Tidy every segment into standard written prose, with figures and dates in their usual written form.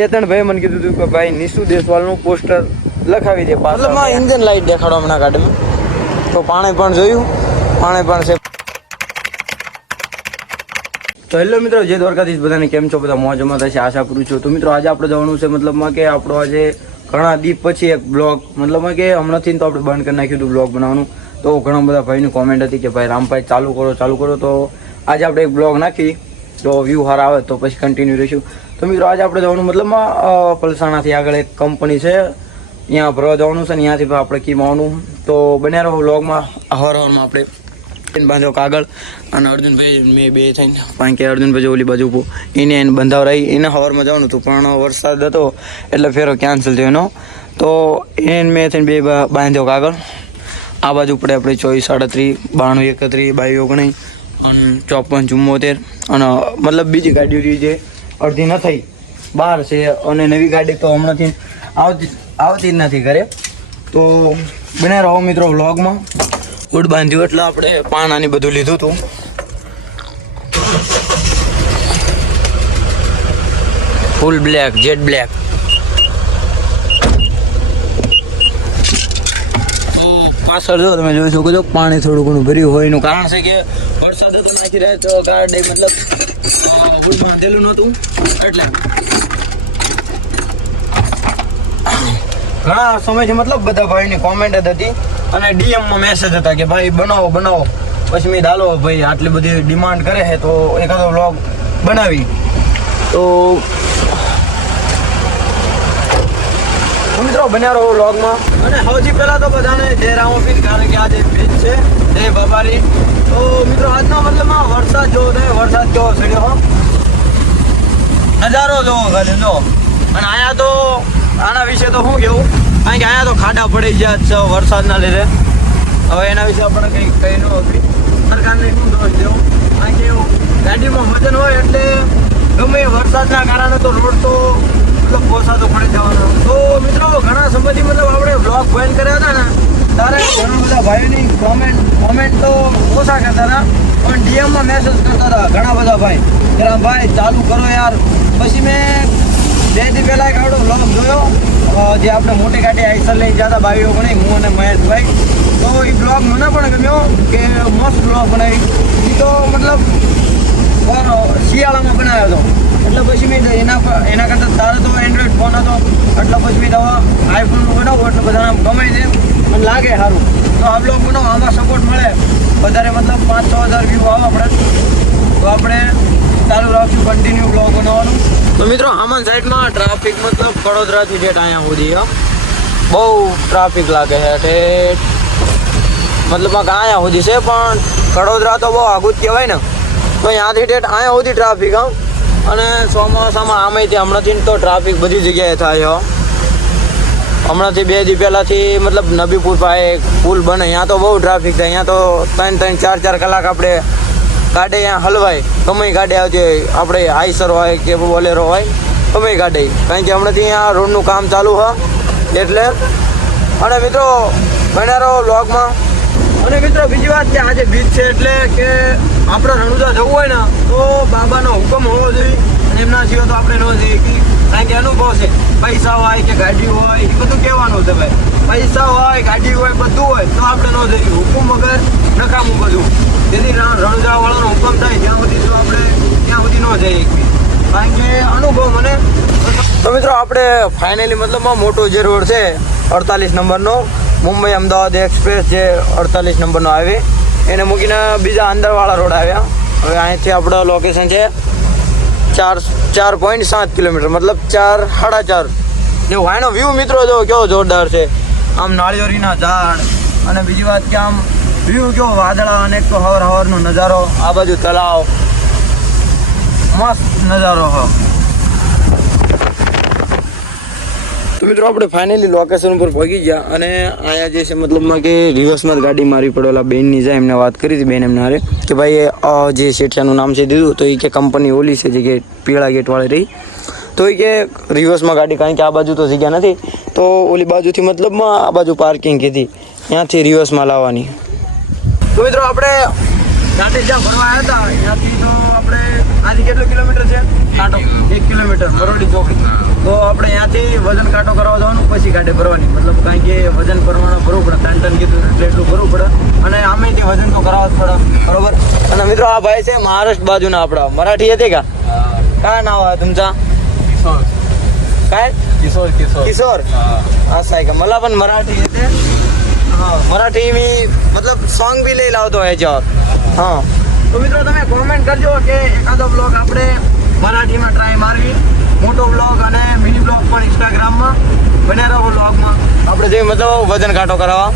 ત્રણ ભાઈ મને કીધું હતું કે ભાઈ નિશુ દેશવાલનું પોસ્ટર લખાવી દે પાછળ ઇન્જન લાઈટ દેખાડો હમણાં ગાડીમાં તો પાણી પણ જોયું પાણી પણ છે તો હેલો મિત્રો જય દ્વારકાધીશ બધાને કેમ છો બધા મોજમાં થશે આશા કરું છું તો મિત્રો આજે આપણે જવાનું છે મતલબમાં કે આપણો આજે ઘણા દીપ પછી એક બ્લોગ મતલબમાં કે હમણાંથી તો આપણે બંધ કરી નાખ્યું હતું બ્લોગ બનાવવાનું તો ઘણા બધા ભાઈની કોમેન્ટ હતી કે ભાઈ રામભાઈ ચાલુ કરો તો આજે આપણે એક બ્લોગ નાખી તો વ્યૂ સારા આવે તો પછી કન્ટિન્યુ રહીશું તો મિત્રો આજે આપણે જવાનું મતલબમાં પલસાણાથી આગળ એક કંપની છે ત્યાં ભરવા જવાનું છે ને ત્યાંથી આપણે કીમ આવવાનું તો બન્યા રહો વ્લોગમાં હવારમાં આપણે બાંધ્યો કાગળ અને અર્જુનભાઈ મેં બે થઈને કારણ કે અર્જુનભાઈ ઓલી બાજુ એને બંધાવ રહી એને હવારમાં જવાનું હતું પણ વરસાદ હતો એટલે ફેરો કેન્સલ થયો એનો તો એને મેં થઈને બે બાંધ્યો કાગળ આ બાજુ પડે આપણે 24, 37, 92, 31, 22, 19 અને 54, 74 અને મતલબ બીજી ગાડીઓ રહી છે અડધી ન થઈ બહાર છે અને નવી ગાડી તો હમણાંથી આવતી જ નથી ઘરે તો બને રહો મિત્રો વ્લોગમાં ઉડ બાંધ્યું એટલે આપણે પાણાની બધું લીધું હતું ફૂલ બ્લેક જેટ બ્લેક તો પાછળ જો તમે જોઈ શકો છો પાણી થોડું ઘણું ભર્યું હોય એનું કારણ છે કે વરસાદ તો નાખી રહ્યા તો ગાડી મતલબ ઉડ બાંધેલું નહોતું એટલે ઘણા સમયથી મતલબ બધા ભાઈની કોમેન્ટ જ હતી અને ડીએમમાં મેસેજ હતા કે ભાઈ બનાવો પછી મેં ડાલો ભાઈ આટલી બધી ડિમાન્ડ કરે છે તો એકાદો વ્લોગ બનાવી તો મિત્રો બન્યા રહો વ્લોગમાં અને સૌથી પહેલાં તો બધાને જય રામોપીર કારણ કે આજે ભેજ છે જય બાબારી તો મિત્રો આજનો મતલબમાં વરસાદ જોવો થાય વરસાદ કેવો ચડ્યો નજારો જોવો ખાલી જો અને અહીંયા તો આના વિશે તો શું કેવું કારણ કે અહીંયા તો ખાડા પડી ગયા છે વરસાદના લીધે હવે એના વિશે આપણે કંઈ કહી ન હતી સરકારને શું દોષ દેવો કારણ કે ગાડીમાં વજન હોય એટલે ગમે વરસાદના કારણે તો રોડ તો મતલબ પોસાતો પડી જવાનો તો મિત્રો ઘણા સમયથી મતલબ આપણે બ્લોગ બંધ કર્યા હતા ને ત્યારે ઘણા બધા ભાઈઓની કોમેન્ટ તો ઓછા કરતા હતા પણ ડીએમમાં મેસેજ કરતા હતા ઘણા બધા ભાઈ કે ભાઈ ચાલુ કરો યાર પછી મેં 2 દી પહેલાં એક આપણો બ્લોગ જોયો જે આપણે મોટી ગાડી આઈસર લઈ જતા ભાઈઓ પણ હું અને મહેશભાઈ તો એ બ્લોગ મને પણ ગમ્યો કે મસ્ત બ્લોગ બનાવી એ તો મતલબ શિયાળામાં બનાવ્યો હતો એટલે પછી મેં એના કરતાં તારે તો એન્ડ્રોઈડ ફોન હતો એટલે પછી મેં દવા આઈફોનનું બનાવું એટલે બધાને ગમે છે અને લાગે સારું તો આ બ્લોગ બનાવો આમાં સપોર્ટ મળે વધારે મતલબ 5-6 હજાર વ્યૂ આવે આપણે તો આપણે ચાલુ રાખશું કન્ટિન્યુ બ્લોગ બનાવવાનું તો મિત્રો આમાં સાઈડમાં ટ્રાફિક મતલબ વડોદરાથી ઠેઠ અહીંયા સુધી બહુ ટ્રાફિક લાગે છે ઠેઠ મતલબ અહીંયા સુધી છે પણ વડોદરા તો બહુ આગું જ કહેવાય ને તો અહીંયાથી ઠેઠ અહીંયા સુધી ટ્રાફિક અને ચોમાસામાં આમેથી હમણાંથી તો ટ્રાફિક બધી જગ્યાએ થાય હમણાંથી 2 દી પહેલાંથી મતલબ નબીપુર પાસે પુલ બને ત્યાં તો બહુ ટ્રાફિક થાય અહીંયા તો 3-4 કલાક આપણે ગાડી અહીંયા હલવાય ગમે ગાડી આવતી હોય આપણે આઈસર હોય કે બોલેરો હોય ગમે ગાડી કારણ કે હમણાંથી અહીંયા રોડનું કામ ચાલુ હોય એટલે અને મિત્રો બન્યા રહો વ્લોગમાં અને મિત્રો બીજી વાત કે આજે બીચ છે એટલે કે આપણે રણુજા જવું હોય ને તો બાબાનો હુકમ હોવો જોઈએ અને એમના સિવાય તો આપણે ન જઈએ કારણ કે અનુભવ છે પૈસા હોય કે ગાડી હોય એ બધું કહેવાનું છે ભાઈ પૈસા હોય ગાડી હોય બધું હોય તો આપણે ન જઈએ હુકમ વગર નકામું બધું જેથી રણુજાવાળાનો હુકમ થાય જ્યાં સુધી તો આપણે ત્યાં સુધી ન જઈએ કારણ કે અનુભવ મને તો મિત્રો આપણે ફાઇનલી મતલબમાં મોટો જે રોડ છે 48 નંબરનો મુંબઈ અમદાવાદ એક્સપ્રેસ જે 48 નંબરનો આવે એને મૂકીને બીજા અંદરવાળા રોડ આવ્યા હવે અહીંથી આપણો લોકેશન છે 4.7 કિલોમીટર મતલબ 4-4.5 જેવું અહીંનો વ્યૂ મિત્રો જો કેવો જોરદાર છે આમ નાળિયેરીના ઝાડ અને બીજી વાત કે આમ વ્યૂ કેવો વાદળા અને એક તો હવારનો નજારો આ બાજુ તળાવ મસ્ત નજારો તો મિત્રો આપણે ફાઇનલી લોકેશન ઉપર પહોંચી ગયા અને અહીંયા જે છે મતલબમાં કે રિવર્સમાં ગાડી મારી પડેલા બેનની જાય એમને વાત કરી હતી બેન એમને હારે કે ભાઈ જે શેઠિયાનું નામ છે દીધું તો એ કે કંપની ઓલી છે જે કે પીળા ગેટવાળી રહી તો એ કે રિવર્સમાં ગાડી કારણ કે આ બાજુ તો જગ્યા નથી તો ઓલી બાજુથી મતલબમાં આ બાજુ પાર્કિંગ કીધી ત્યાંથી રિવર્સમાં લાવવાની તો મિત્રો આપણે ગાડી જ્યાં ભરવા આવ્યા હતા ત્યાંથી તો આપણે આથી કેટલું કિલોમીટર છે કાંટો? 1 કિલોમીટર મરોડી ચોકડી. તો આપણે અહીંયાથી વજન કાંટો કરવા જવાનું, પછી ગાડી ભરવાની. મતલબ કારણ કે વજન પ્રમાણે ભરવું પડે, 3 ટન કીધું એટલે એટલું ભરવું પડે. અને આમે તે વજન તો કરાવવા જ પડે, બરોબર. અને મિત્રો આ ભાઈ છે મહારાષ્ટ્ર બાજુના આપણા. मराठी येते का? काय नाव आहे तुमचा? किशोर. काय? किशोर किशोर किशोर. असं आहे का? मला पण मराठी येते. હા, મરાઠી મી મતલબ સોંગ બી લઈ લાવતો હોય છે. હા, તો મિત્રો તમે કોમેન્ટ કરજો કે એકાદો બ્લોગ આપણે મરાઠીમાં ટ્રાય મારવી. મોટો બ્લોગ અને મિની બ્લોગ પણ ઇન્સ્ટાગ્રામમાં બન્યા રહો. બ્લોગમાં આપણે જે મતલબ વજન કાંટો કરાવવા.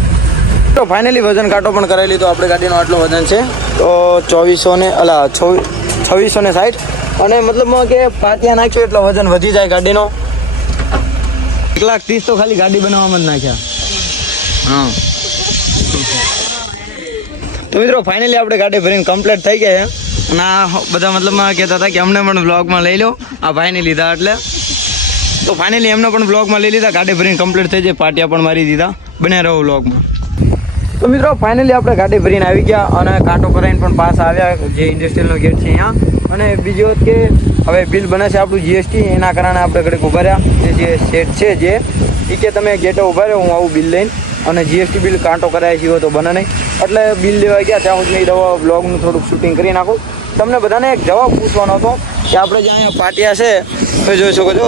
તો ફાઇનલી વજન કાંટો પણ કરાવી લીધો. આપણે ગાડીનો આટલો વજન છે તો 2660. અને મતલબમાં કે પાટિયા નાખ્યો એટલે વજન વધી જાય ગાડીનો. 1,30,000 તો ખાલી ગાડી બનાવવામાં જ નાખ્યા. હા, તો મિત્રો ફાઇનલી આપણે ગાડી ભરીને કમ્પ્લીટ થઈ ગયા છે. અને આ બધા મતલબમાં કહેતા હતા કે અમને પણ બ્લોગમાં લઈ લો. આ ભાઈને લીધા એટલે તો ફાઇનલી એમને પણ બ્લોગમાં લઈ લીધા. ગાડી ભરીને કમ્પ્લીટ થઈ જાય, પાટિયા પણ મારી દીધા. બન્યા રહો બ્લોગમાં. તો મિત્રો ફાઇનલી આપણે ગાડી ભરીને આવી ગયા અને કાંટો કરાવીને પણ પાસ આવ્યા, જે ઇન્ડસ્ટ્રીયલનો ગેટ છે અહીંયા. અને બીજી વાત કે હવે બિલ બને છે આપણું જીએસટી, એના કારણે આપણે ઘડીક ઊભા રહ્યા. જે સેટ છે જે એ કે તમે ગેટે ઊભા રહ્યો, હું આવું બિલ લઈને. અને જીએસટી બિલ કાંટો કરાય છે તો બને નહીં, એટલે બિલ લેવા ગયા. ત્યાં હું નહીં રહો, બ્લોગનું થોડુંક શૂટિંગ કરી નાખું. તમને બધાને એક જવાબ પૂછવાનો હતો કે આપણે જે અહીંયા પાટિયા છે તમે જોઈ શકો છો,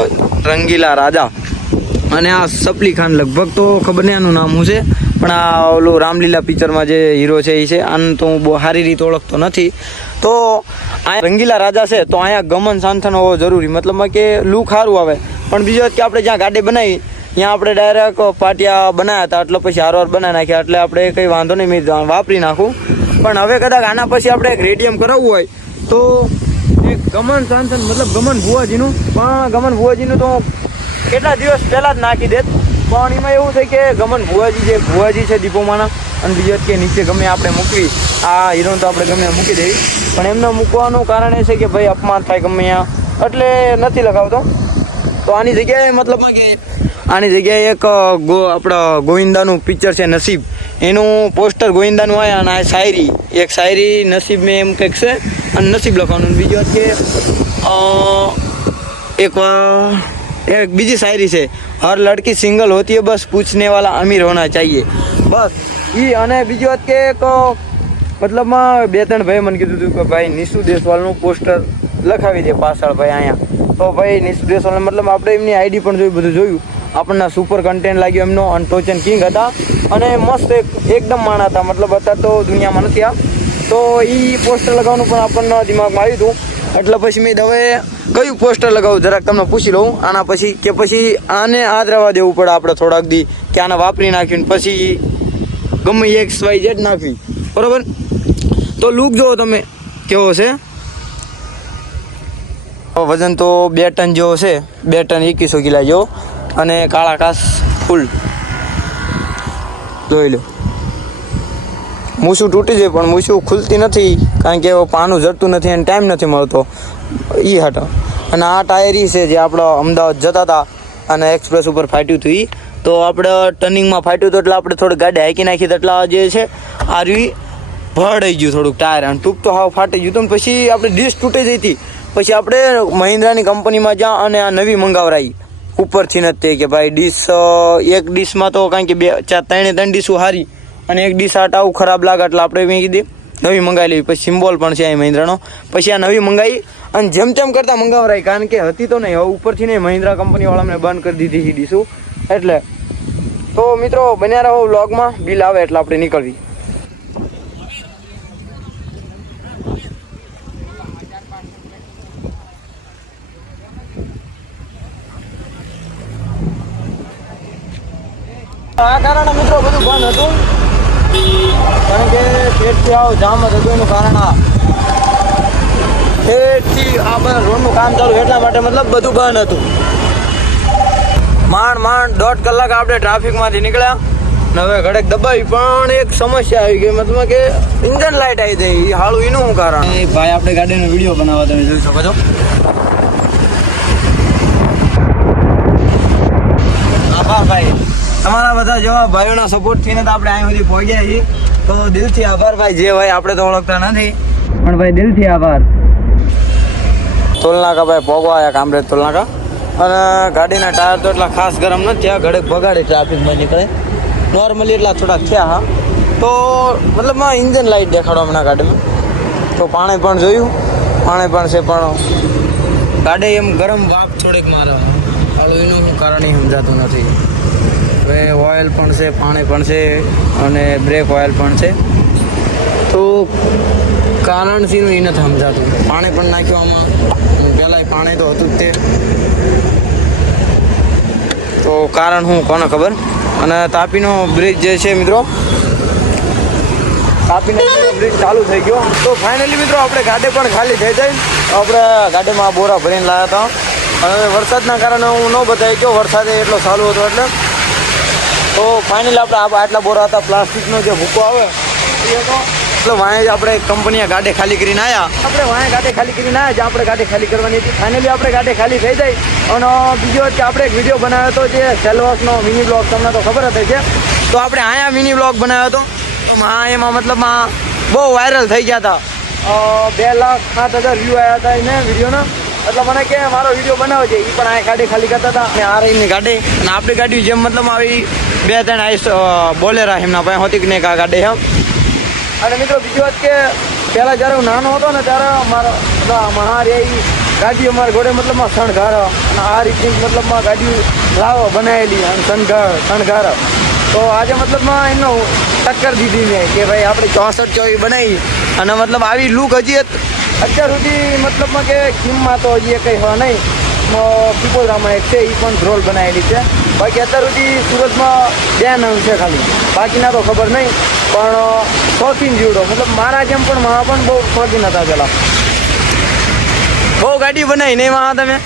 રંગીલા રાજા અને આ સપલી ખાન. લગભગ તો ખબર નહીં આનું નામ શું છે, પણ આ ઓલું રામલીલા પિક્ચરમાં જે હીરો છે એ છે. આનું તો હું બહુ સારી રીતે ઓળખતો નથી. તો આ રંગીલા રાજા છે તો અહીંયા ગમન સાંથન હોવો જરૂરી, મતલબમાં કે લુક સારું આવે. પણ બીજી વાત કે આપણે જ્યાં ગાડી બનાવી ત્યાં આપણે ડાયરેક્ટ પાટિયા બનાવ્યા હતા, એટલે પછી હારવાર બનાવી નાખ્યા. એટલે આપણે કંઈ વાંધો નહીં, મેં વાપરી નાખું. પણ હવે કદાચ આના પછી આપણે એક રેડિયમ કરાવવું હોય તો એક ગમન સાંથન, મતલબ ગમન ભુવાજીનું. પણ ગમન ભુવાજીનું તો કેટલા દિવસ પહેલાં જ નાખી દેત. પણ એમાં એવું થાય કે ગમન ભુવાજી જે ભુવાજી છે દીપોમાના, અને બીજી વાત કે નીચે ગમે આપણે મૂકવી, આ હીરોને તો આપણે ગમે મૂકી દેવી. પણ એમને મૂકવાનું કારણ એ છે કે ભાઈ અપમાન થાય ગમે ત્યાં, એટલે નથી લગાવતો. તો આની જગ્યાએ મતલબમાં કે આની જગ્યાએ એક આપણા ગોવિંદાનું પિક્ચર છે નસીબ, એનું પોસ્ટર ગોવિંદાનું આવે. અને આ શાયરી, એક શાયરી નસીબ મેં એમ કંઈક છે અને નસીબ લખવાનું. બીજી વાત કે એક બીજી શાયરી છે, હર લડકી સિંગલ હોતી है बस पूछने वाला अमीर होना चाहिए, બસ એ. અને બીજી વાત કે એક મતલબમાં 2-3 ભાઈ મને કીધું હતું કે ભાઈ નિશુ દેશવાલનું પોસ્ટર લખાવી દે પાછળ ભાઈ અહીંયા. તો ભાઈ નિશુ દેશવાલ મતલબ આપણે એમની આઈડી પણ જોયું, બધું જોયું. આપણને સુપર કન્ટેન્ટ લાગ્યો એમનો. અને ટોચન કિંગ હતા અને મસ્ત એકદમ માણા હતા. મતલબ અત્યારે તો દુનિયામાં નથી આ. તો એ પોસ્ટર લગાવવાનું પણ આપણને દિમાગમાં આવ્યું હતું. એટલે પછી મેં હવે કયું પોસ્ટર લગાવું જરાક તમને પૂછી લઉં આના પછી, કે પછી આને આ જ રહેવા દેવું પડે આપણે થોડાક દી, કે આને વાપરી નાખ્યું પછી ગમે XYZ નાખવી, બરાબર. તો લુક જુઓ તમે કેવો છે. વજન તો 2 ટન જેવો છે, 2 ટન 2100 કિલા જેવો. અને કાળા કાસ ફૂલ જોઈ લો. મૂછું તૂટી જાય પણ મૂછું ખુલતી નથી, કારણ કે પાનું જડતું નથી અને ટાઈમ નથી મળતો એ હટો. અને આ ટાયર છે જે આપણે અમદાવાદ જતા હતા અને એક્સપ્રેસ ઉપર ફાટ્યું હતું. તો આપણે ટર્નિંગમાં ફાટ્યું હતું એટલે આપણે થોડી ગાડી હાંકી નાખી તો એટલા જે છે આરવી ભરાઈ ગયું થોડુંક ટાયર. અને ટૂંક તો હાવ ફાટી ગયું હતું. પછી આપણે ડિશ તૂટી જઈ હતી. પછી આપણે મહિન્દ્રાની કંપનીમાં જ્યાં અને આ નવી મંગાવરાઈ ઉપરથી નથી કે ભાઈ ડીશ, એક ડીશમાં તો કારણ કે 3 ડીશું હારી અને એક ડીશ આવું ખરાબ લાગે, એટલે આપણે મેં કીધી નવી મંગાવી લેવી. પછી સિમ્બોલ પણ છે અહીં મહિન્દ્રાનો. પછી આ નવી મંગાવી અને જેમ કરતાં મંગાવરાઈ, કારણ કે હતી તો નહીં, હવે ઉપરથી નહીં મહિન્દ્રા કંપનીવાળા મેં બંધ કરી દીધી ડીશું. એટલે તો મિત્રો બન્યા રહો વ્લોગમાં. બિલ આવે એટલે આપણે નીકળવી. આ કારણે મિત્રો બધું બંધ હતું, કારણ કે શેઠથી આવો જામ જ હતું. એનું કારણ આ શેઠથી આ બધા રોડનું કામ ચાલુ એટલા માટે મતલબ બધું બંધ હતું. માંડ 1.5 કલાક આપણે ટ્રાફિકમાંથી નીકળ્યા ને હવે ઘડેક દબાવી. પણ એક સમસ્યા આવી ગઈ, મતલબ કે ઇન્જન લાઇટ આવી ગઈ. હાલું એનું શું કારણ? ભાઈ આપણે ગાડીનો વિડીયો બનાવવા તમે જોઈ શકો છો. આભાર ભાઈ, તમારા બધા જેવા ભાઈઓના સપોર્ટથી ને તો આપણે અહીં સુધી પહોંચ્યા છીએ. તો દિલથી આભાર ભાઈ. જે ભાઈ આપણે તો ઓળખતા નથી પણ ભાઈ દિલથી આભાર. તોલનાકા ભાઈ પોગવા આવ્યા કામરેજ તોલનાકા અને ગાડીના ટાયર તો એટલા ખાસ ગરમ નથી થયા, ઘડેક બગાડે ટ્રાફિકમાં નીકળે નોર્મલી એટલા થોડાક થયા. હા તો મતલબ ઇન્જન લાઇટ દેખાડો હમણાં ગાડીમાં. તો પાણી પણ જોયું, પાણી પણ છે, પણ ગાડી એમ ગરમ વાપ થોડીક મારે હાલું એનું શું કારણ એ સમજાતું નથી. હવે ઓઇલ પણ છે, પાણી પણ છે અને બ્રેક ઓઇલ પણ છે, તો કારણ શીનું એ નથી સમજાતું. પાણી પણ નાખ્યું આમાં, પહેલાં પાણી તો હતું જ તે, તો કારણ હું કોને ખબર. અને તાપીનો બ્રિજ જે છે મિત્રો, તાપીનો બ્રિજ ચાલુ થઈ ગયો. તો ફાઇનલી મિત્રો આપણે ગાડી પણ ખાલી થઈ જાય. આપણે ગાડીમાં બોરા ભરીને લાવ્યા હતા અને વરસાદના કારણે હું ન બતાવી ગયો, વરસાદે એટલો ચાલુ હતો એટલે. તો ફાઇનલી આપણે આટલા બોરા હતા, પ્લાસ્ટિકનો જે ભૂકો આવે એ હતો. એટલે વાંહે આપણે કંપનીએ ગાડી ખાલી કરીને આવ્યા, આપણે વાંહે ગાડી ખાલી કરીને આવ્યા, જ્યાં આપણે ગાડી ખાલી કરવાની હતી. ફાઇનલી આપણે ગાડી ખાલી થઈ જાય. અને બીજો કે આપણે એક વિડીયો બનાવ્યો હતો જે સેલવાસનો મિની બ્લોગ, તમને તો ખબર હતી છે. તો આપણે અહીંયા મિની બ્લોગ બનાવ્યો હતો, તો એમાં મતલબમાં બહુ વાયરલ થઈ ગયા હતા. 2,07,000 વ્યૂ આવ્યા હતા એને વિડીયોના. એટલે મને કે મારો વિડીયો બનાવો છે, એ પણ અહીંયા ગાડી ખાલી કરતા હતા. અને આ રહીની ગાડી, અને આપણી ગાડી જેમ મતલબ આવી 2-3 આઈસ બોલેરા એમના પાસે હોતી કે નહીં આ ગાડી એમ. અને મિત્રો બીજી વાત કે પહેલાં જ્યારે હું નાનો હતો ને ત્યારે મારા મહારે ગાડી અમારા ઘોડે મતલબમાં શણગાર, અને આ રીતની મતલબમાં ગાડી લાવો બનાવેલી અને શણગાર. તો આજે મતલબમાં એમનો ટક્કર દીધી મેં કે ભાઈ આપણે 64 બનાવી. અને મતલબ આવી લુક હજી અત્યાર સુધી મતલબમાં કે કિંમત તો હજી કંઈ હોય નહીં. પીપોદરામાં એક છે, એ પણ ધ્રોલ બનાવેલી છે. બાકી અત્યાર સુધી સુરતમાં 2 નંગ છે ખાલી, બાકીના તો ખબર નહીં. પણ શોખીન જીવડો, મતલબ મારા જેમ પણ મહા પણ બહુ શોખીન હતા પેલા. બહુ ગાડી બનાવી નહીં મહા તમે?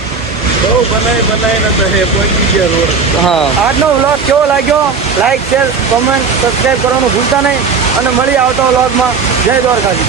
બહુ બનાવીને તો હે પહોંચી ગયા રોડ. હા, આજનો વ્લોગ કેવો લાગ્યો? લાઈક, શેર, કોમેન્ટ, સબસ્ક્રાઈબ કરવાનું ભૂલતા નહીં. અને મળી આવતો વ્લોગમાં. જય દ્વારકાજી.